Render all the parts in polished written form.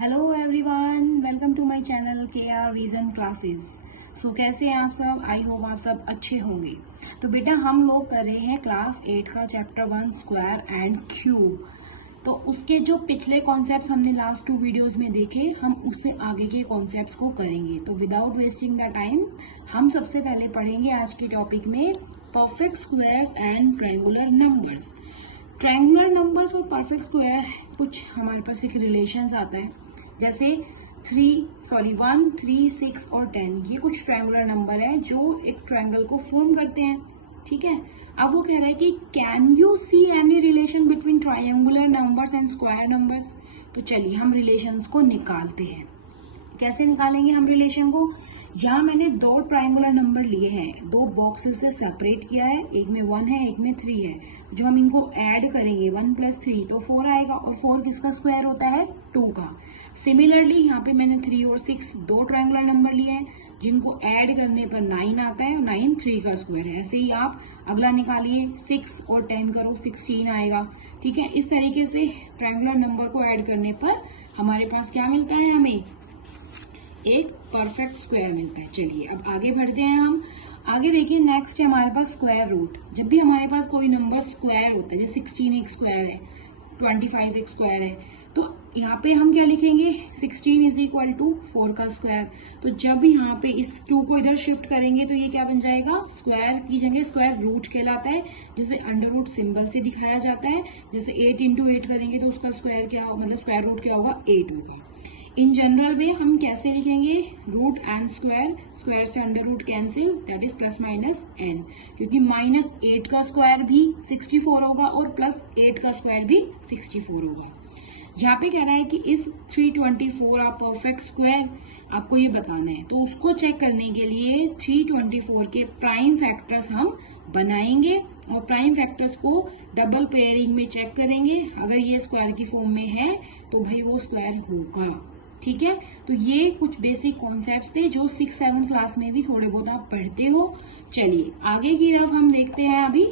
Hello everyone, welcome to my channel KR vision classes. So कैसे हैं आप सब? आई होप आप सब अच्छे होंगे। तो बेटा हम लोग कर रहे हैं क्लास 8 का चैप्टर 1 स्क्वायर एंड क्यूब। तो उसके जो पिछले कॉन्सेप्ट्स हमने लास्ट 2 वीडियोस में देखे, हम उससे आगे के कॉन्सेप्ट्स को करेंगे। तो विदाउट वेस्टिंग द टाइम हम सबसे पहले पढ़ेंगे आज के टॉपिक में perfect squares and triangular numbers. Triangular numbers और परफेक्ट स्क्वायर कुछ हमारे पास एक रिलेशंस आता है, जैसे 1, 3, 6 और 10। ये कुछ ट्रायंगुलर नंबर है जो एक ट्रायंगल को फॉर्म करते हैं। ठीक है, अब वो कह रहा है कि can you see any relation between triangular numbers and square numbers. तो चलिए हम रिलेशंस को निकालते हैं। कैसे निकालेंगे हम रिलेशन को? यहाँ मैंने 2 ट्रायंगुलर नंबर लिए हैं, 2 बॉक्सेस से सेपरेट किया है। एक में 1 है, एक में 3 है। जो हम इनको ऐड करेंगे 1 + 3 तो 4 आएगा, और 4 किसका स्क्वायर होता है? 2 का। सिमिलरली यहाँ पे मैंने 3 और 6 2 ट्रायंगुलर नंबर लिए हैं, जिनको ऐड करने पर 9 आता है, और 9 3 का स्क्वायर है। ऐसे ही आप अगला निकालिए, 6 और 10 करो, 16 आएगा। ठीक है, इस तरीके से ट्रायंगुलर नंबर को ऐड करने पर हमारे पास क्या मिलता है? हमें एक परफेक्ट स्क्वायर मिलता है। चलिए अब आगे बढ़ते हैं हम। आगे देखिए, नेक्स्ट है हमारे पास स्क्वायर रूट। जब भी हमारे पास कोई नंबर स्क्वायर होता है, जैसे 16 एक स्क्वायर है, 25 एक स्क्वायर है, तो यहाँ पे हम क्या लिखेंगे? 16 = 4 का स्क्वायर। तो जब यहाँ पे इस 2 को इधर शिफ्ट करेंगे तो ये क्या बन जाएगा? स्क्वायर की जगह स्क्वायर रूट कहलाता है, जिसे अंडर रूट सिंबल से दिखाया जाता है। जैसे 8 × 8 करेंगे तो उसका स्क्वायर क्या होगा, मतलब स्क्वायर रूट क्या होगा? 8 होगा। इन जनरल वे हम कैसे लिखेंगे? रूट एंड स्क्वायर, स्क्वायर से under root cancel, that is +-n, क्योंकि -8 का स्क्वायर भी 64 होगा और +8 का स्क्वायर भी 64 होगा। यहाँ पे कह रहा है कि इस 324 आप परफेक्ट स्क्वायर, आपको ये बताना है। तो उसको चेक करने के लिए 324 के प्राइम फैक्टर्स हम बनाएंगे, और प्राइम फैक्टर्स को डबल पेयरिंग में चेक करेंगे। अगर ये स्क्वायर की फॉर्म में है तो भाई वो स्क्वायर होगा। ठीक है, तो ये कुछ बेसिक कॉन्सेप्ट्स थे जो 6, 7 क्लास में भी थोड़े बहुत आप पढ़ते हो। चलिए आगे की तरफ हम देखते हैं। अभी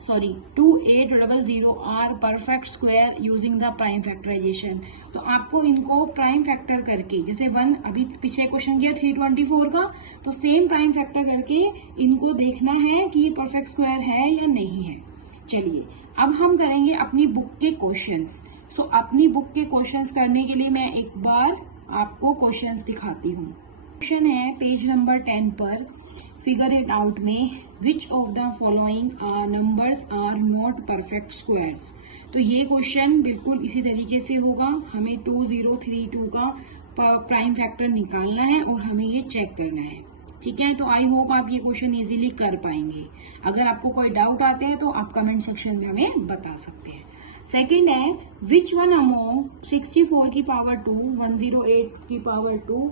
2800 are perfect square using the prime factorisation. तो आपको इनको प्राइम फैक्टर करके, जैसे 1 अभी पीछे क्वेश्चन किया 324 का, तो सेम प्राइम फैक्टर करके इनको देखना है कि ये परफेक्ट स्क्वायर है या नहीं है। चलिए अब हम करेंगे अपनी बुक के क्वेश्चंस। सो अपनी बुक के क्वेश्चंस करने के लिए मैं एक बार आपको क्वेश्चंस दिखाती हूँ। क्वेश्चन है पेज नंबर 10 पर, फिगर इट आउट में, which of the following numbers are not perfect squares. तो ये क्वेश्चन बिल्कुल इसी तरीके से होगा। हमें 2032 का प्राइम फैक्टर निकालना है और हमें ये चेक करना है। ठीक है, तो आई होप आप ये क्वेश्चन इजीली कर पाएंगे। अगर आपको कोई डाउट आते हैं तो आप कमेंट सेक्शन में हमें बता सकते हैं। सेकंड है, विच वन अमोंग 64 की पावर 2, 108 की पावर 2,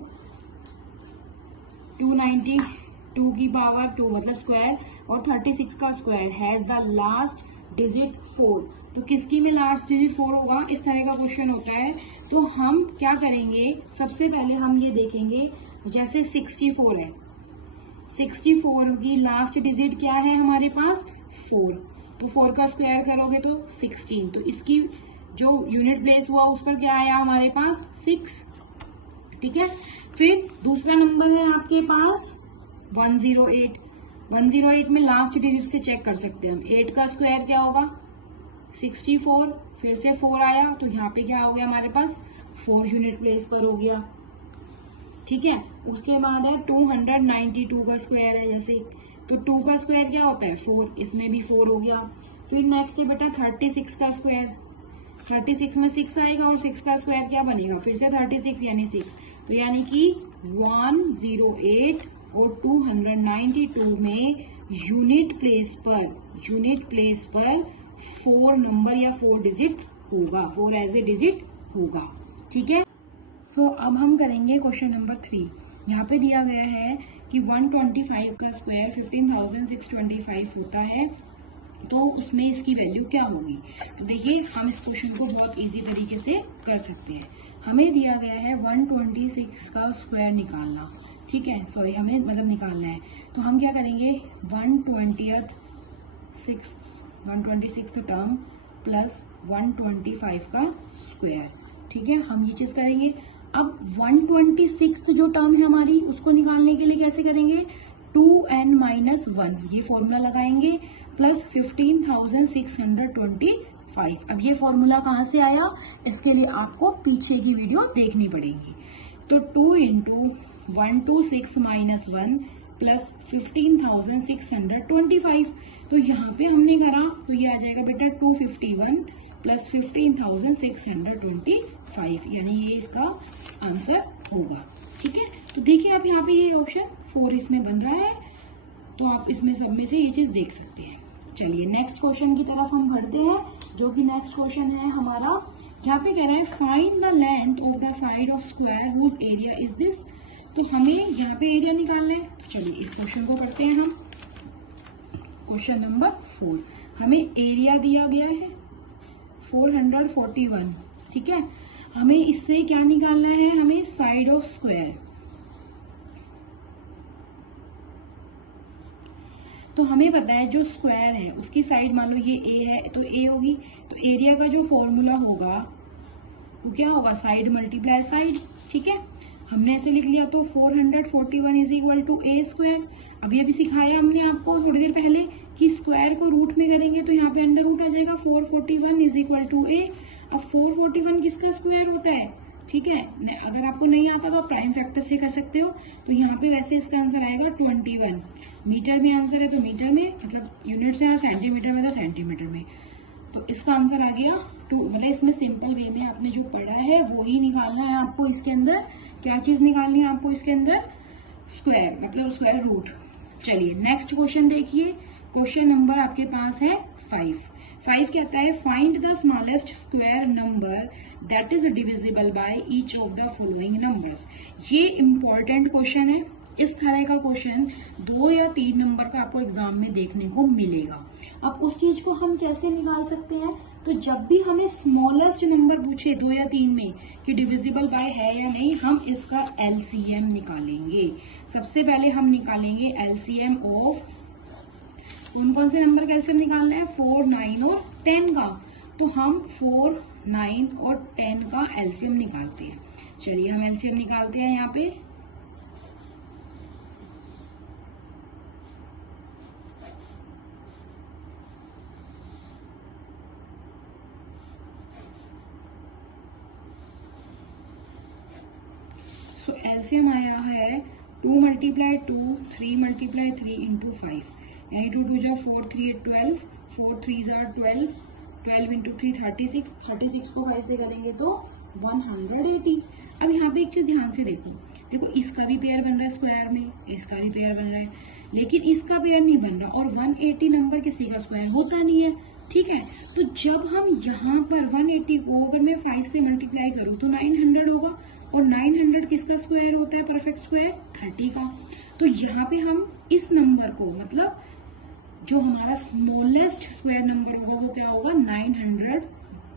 292 की पावर 2 मतलब स्क्वायर, और 36 का square has the last digit 4। तो किसकी में लास्ट डिजिट 4 होगा? इस तरह का क्वेश्चन होता है। तो हम क्या करेंगे, सबसे पहले हम ये देखेंगे, जैसे 64 है, 64 की लास्ट डिजिट क्या है हमारे पास? 4। तो 4 का स्क्वायर करोगे तो 16। तो इसकी जो यूनिट प्लेस हुआ उस पर क्या आया हमारे पास? 6। ठीक है, फिर दूसरा नंबर है आपके पास 108। 108 में लास्ट डिजिट से चेक कर सकते हैं हम। 8 का स्क्वायर क्या होगा? 64, फिर से 4 आया, तो यहाँ पे क्या हो गया हमारे पास? 4 यूनिट प्लेस पर हो गया। ठीक है, उसके बाद है 292 का स्क्वायर है, जैसे तो 2 का स्क्वायर क्या होता है? 4, इसमें भी 4 हो गया। फिर नेक्स्ट है बेटा 36 का स्क्वायर। 36 में 6 आएगा और 6 का स्क्वायर क्या बनेगा? फिर से 36 यानी 6। तो यानी कि 108 और 292 में यूनिट प्लेस पर 4 नंबर या 4 डिजिट होगा, 4 एज ए डिजिट होगा। ठीक है, सो अब हम करेंगे क्वेश्चन नंबर 3। यहाँ पे दिया गया है कि 125 का स्क्वायर 15,625 होता है, तो उसमें इसकी वैल्यू क्या होगी? तो देखिए हम इस क्वेश्चन को बहुत इजी तरीके से कर सकते हैं। हमें दिया गया है 126 का स्क्वायर निकालना। ठीक है, सॉरी हमें मतलब निकालना है। तो हम क्या करेंगे, 126th टर्म प्लस 125 का स्क्वायर। ठीक है, हम ये चीज करेंगे। अब 126 जो टर्म है हमारी, उसको निकालने के लिए कैसे करेंगे, 2n-1 ये फॉर्मूला लगाएंगे प्लस 15,625। अब ये फॉर्मूला कहाँ से आया, इसके लिए आपको पीछे की वीडियो देखनी पड़ेगी। तो 2 इंटू 126-1 प्लस 15,625, तो यहाँ पे हमने करा तो ये आ जाएगा बेटा 251 प्लस 15,625, यानी ये इसका आंसर होगा। ठीक है, तो देखिए आप यहाँ पे ये ऑप्शन 4 इसमें बन रहा है, तो आप इसमें सब में से ये चीज देख सकते हैं। चलिए नेक्स्ट क्वेश्चन की तरफ हम बढ़ते हैं, जो कि नेक्स्ट क्वेश्चन है हमारा, यहाँ पे कह रहा है find the length of the side of square whose area is this. तो हमें यहाँ पे एरिया निकालना है। चलिए इस क्वेश्चन को करते हैं हम। क्वेश्चन नंबर 4, हमें एरिया दिया गया है 441। ठीक है, हमें इससे क्या निकालना है, हमें साइड ऑफ स्क्वायर। तो हमें पता है जो स्क्वायर है उसकी साइड, मान लो ये ए है तो ए होगी, तो एरिया का जो फॉर्मूला होगा वो क्या होगा, साइड मल्टीप्लाई साइड। ठीक है, हमने ऐसे लिख लिया, तो 441 is equal to a square. अभी सिखाया हमने आपको थोड़ी देर पहले कि स्क्वायर को रूट में करेंगे तो यहाँ पे अंडर रूट आ जाएगा, 441 इज इक्वल टू ए। अब 441 किसका स्क्वायर होता है, ठीक है, अगर आपको नहीं आता तो आप प्राइम फैक्टर से कर सकते हो। तो यहाँ पे वैसे इसका आंसर आएगा 21। मीटर में आंसर है तो मीटर में, मतलब यूनिट से, सेंटीमीटर में तो सेंटीमीटर में। तो इसका आंसर आ गया 2। मतलब इसमें सिंपल वे में आपने जो पढ़ा है वो ही निकालना है आपको। इसके अंदर क्या चीज निकालनी है आपको, इसके अंदर स्क्वायर, मतलब स्क्वायर रूट। चलिए नेक्स्ट क्वेश्चन देखिए। क्वेश्चन नंबर आपके पास है 5 कहता है find the smallest square number that is divisible by each of the following numbers. ये इंपॉर्टेंट क्वेश्चन है। इस तरह का क्वेश्चन 2 या 3 नंबर का आपको एग्जाम में देखने को मिलेगा। अब उस चीज को हम कैसे निकाल सकते हैं, तो जब भी हमें स्मॉलेस्ट नंबर पूछे 2 या 3 में कि डिविजिबल बाय है या नहीं, हम इसका एलसीएम निकालेंगे। सबसे पहले हम निकालेंगे एलसीएम ऑफ, कौन कौन से नंबर का एलसीएम निकालना है, 4, 9 और 10 का। तो हम 4, 9 और 10 का एलसीएम निकालते हैं। चलिए हम एलसीएम निकालते हैं यहाँ पे। सो एलसीएम आया है 2 मल्टीप्लाई 2, 3 मल्टीप्लाई 3 इंटू 5, यानी 2 2 जा 4, 3 12, 4 3 जा 12, 12 इंटू 3 36, 36 को 5 से करेंगे तो 180। अब यहाँ पे एक चीज ध्यान से देखो इसका भी पेयर बन रहा है स्क्वायर में, इसका भी पेयर बन रहा है, लेकिन इसका पेयर नहीं बन रहा। और 180 नंबर किसी का स्क्वायर होता नहीं है। ठीक है, तो जब हम यहाँ पर 180 को अगर मैं 5 से मल्टीप्लाई करूँ तो 900 होगा, और 900 किसका स्क्वायर होता है, परफेक्ट स्क्वायर 30 का। तो यहाँ पे हम इस नंबर को, मतलब जो हमारा स्मॉलेस्ट स्क्वायर नंबर होगा वो क्या होगा, 900।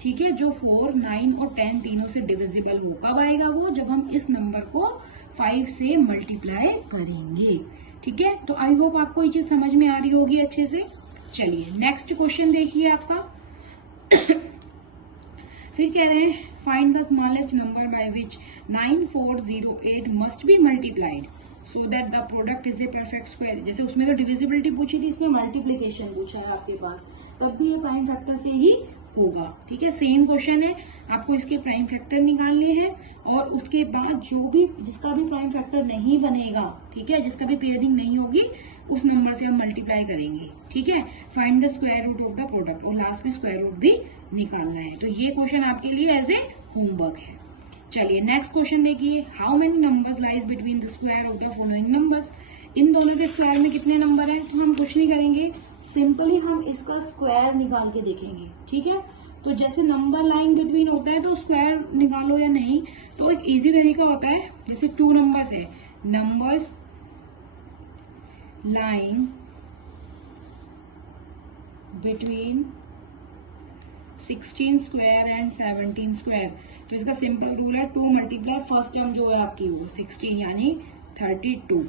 ठीक है, जो 4, 9 और 10 तीनों से डिविजिबल हो, कब आएगा वो, जब हम इस नंबर को 5 से मल्टीप्लाई करेंगे। ठीक है, तो आई होप आपको ये चीज समझ में आ रही होगी अच्छे से। चलिए नेक्स्ट क्वेश्चन देखिए आपका। फिर कह रहे हैं find the smallest number by which 9408 must be multiplied so that the product is a perfect square. जैसे उसमें तो डिविजिबिलिटी पूछी थी, इसमें मल्टीप्लीकेशन पूछा है आपके पास, तब भी ये प्राइम फैक्टर से ही होगा। ठीक है, सेम क्वेश्चन है, आपको इसके प्राइम फैक्टर निकालने हैं, और उसके बाद जो भी जिसका भी प्राइम फैक्टर नहीं बनेगा, ठीक है, जिसका भी पेयरिंग नहीं होगी, उस नंबर से हम मल्टीप्लाई करेंगे। ठीक है, find the square root of the product, और लास्ट में स्क्वायर रूट भी निकालना है। तो ये क्वेश्चन आपके लिए एज ए होमवर्क है। चलिए नेक्स्ट क्वेश्चन देखिए। How many numbers lies between the square of the following numbers. इन दोनों के स्क्वायर में कितने नंबर हैं, तो हम कुछ नहीं करेंगे, सिंपली हम इसका स्क्वायर निकाल के देखेंगे। ठीक है, तो जैसे नंबर लाइन बिटवीन होता है तो स्क्वायर निकालो या नहीं, तो एक इजी तरीका होता है, जैसे 2 नंबर्स है, numbers line between 16 square and 17 square. तो इसका सिंपल रूल है 2 मल्टीप्लाई फर्स्ट टर्म जो है आपकी वो 16 यानी 32।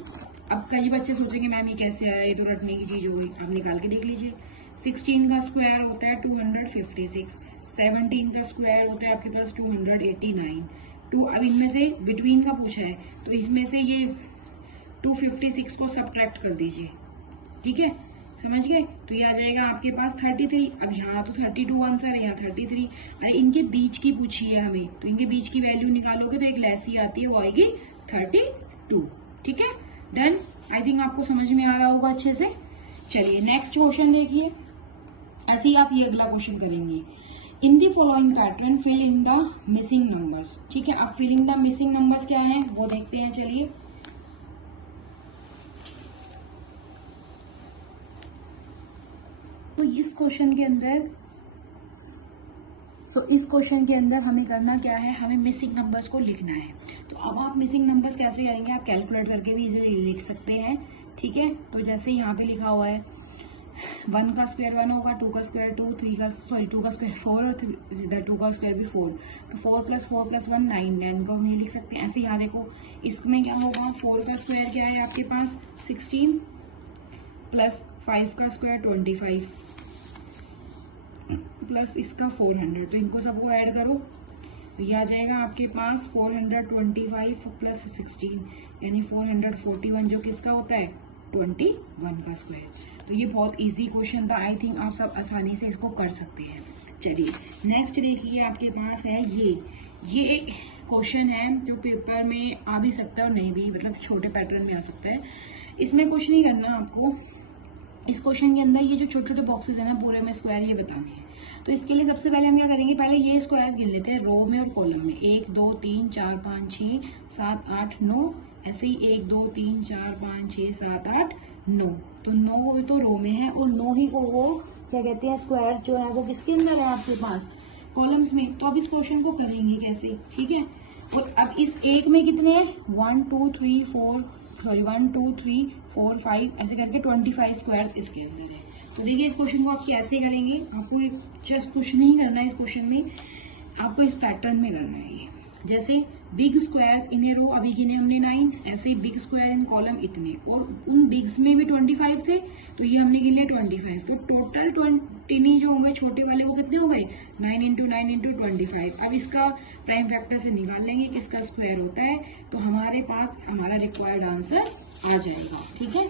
अब कई बच्चे सोचेंगे मैम ये कैसे आया, ये तो रटने की चीज होगी। आप निकाल के देख लीजिए। 16 का स्क्वायर होता है 256, 17 का स्क्वायर होता है आपके पास 289। अब इनमें से बिटवीन का पूछा है, तो इसमें से ये 256 को सब्ट्रैक्ट कर दीजिए, ठीक है, समझ गए। तो ये आ जाएगा आपके पास 33। अब यहाँ तो 32 आंसर है, यहाँ 33। अरे इनके बीच की पूछी है हमें, तो इनके बीच की वैल्यू निकालोगे तो एक लेस ही आती है, वो आएगी 32, ठीक है, डन। आई थिंक आपको समझ में आ रहा होगा अच्छे से। चलिए नेक्स्ट क्वेश्चन देखिए। ऐसे ही आप ये अगला क्वेश्चन करेंगे। In the following pattern fill in the missing numbers, ठीक है। अब फिलिंग द मिसिंग नंबर्स क्या है वो देखते हैं, चलिए। तो इस क्वेश्चन के अंदर हमें करना क्या है, हमें मिसिंग नंबर्स को लिखना है। तो अब आप मिसिंग नंबर्स कैसे करेंगे, आप कैलकुलेट करके भी इजीली लिख सकते हैं, ठीक है। तो जैसे यहाँ पे लिखा हुआ है 1 का स्क्वायर 1 होगा, 2 का स्क्वायर 2, 2 का स्क्वायर 4 और इधर 2 का स्क्वायर भी 4, तो 4 + 4 + 1 9, 9 को हम ये लिख सकते हैं। ऐसे यहाँ देखो इसमें क्या होगा, 4 का स्क्वायर क्या है आपके पास 16 प्लस 5 का स्क्वायर 25 प्लस इसका 400, तो इनको सबको ऐड करो, ये आ जाएगा आपके पास 425 प्लस 16 यानी 441, जो किसका होता है 21 का स्क्वायर। तो ये बहुत इजी क्वेश्चन था, आई थिंक आप सब आसानी से इसको कर सकते हैं। चलिए नेक्स्ट देखिए, आपके पास है ये एक क्वेश्चन है जो पेपर में आ भी सकता है और नहीं भी, मतलब छोटे पैटर्न में आ सकता है। इसमें कुछ नहीं करना आपको, इस क्वेश्चन के अंदर ये जो छोटे छोटे बॉक्सेस है ना पूरे में स्क्वायर ये बताने हैं। तो इसके लिए सबसे पहले हम क्या करेंगे, पहले ये स्क्वायर्स गिन लेते हैं रो में और कॉलम में। 1 2 3 4 5 6 7 8 9, ऐसे ही 1 2 3 4 5 6 7 8 9, तो 9 तो रो में है और 9 ही को वो क्या कहते हैं स्क्वायर्स जो है वो किसके अंदर है आपके पास कॉलम्स में। तो अब इस क्वेश्चन को करेंगे कैसे, ठीक है। और अब इस एक में कितने हैं 1 2 3 4 5 ऐसे करके 25 स्क्वायर्स इसके अंदर है। तो देखिए इस क्वेश्चन को आप कैसे करेंगे, आपको एक जस्ट कुछ नहीं करना है इस क्वेश्चन में, आपको इस पैटर्न में करना है ये। जैसे बिग स्क्वायर्स इन ए रो अभी गिने हमने 9, ऐसे ही बिग स्क्वायर इन कॉलम इतने, और उन बिग्स में भी 25 थे तो ये हमने गिने 25, तो टोटल 20 जो होंगे छोटे वाले वो कितने हो गए 9 × 9 × 25। अब इसका प्राइम फैक्टर से निकाल लेंगे किसका स्क्वायर होता है, तो हमारे पास हमारा रिक्वायर्ड आंसर आ जाएगा, ठीक है।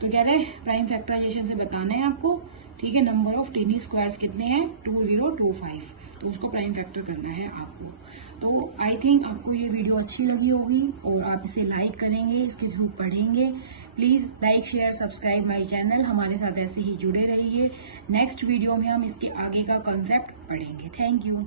तो कह रहे हैं प्राइम फैक्टराइजेशन से बताना है आपको, ठीक है। नंबर ऑफ टीनी स्क्वायर्स कितने हैं 2025, तो उसको प्राइम फैक्टर करना है आपको। तो आई थिंक आपको ये वीडियो अच्छी लगी होगी और आप इसे लाइक करेंगे, इसके थ्रू पढ़ेंगे। Please like share subscribe my channel, हमारे साथ ऐसे ही जुड़े रहिए। नेक्स्ट वीडियो में हम इसके आगे का कॉन्सेप्ट पढ़ेंगे। Thank you.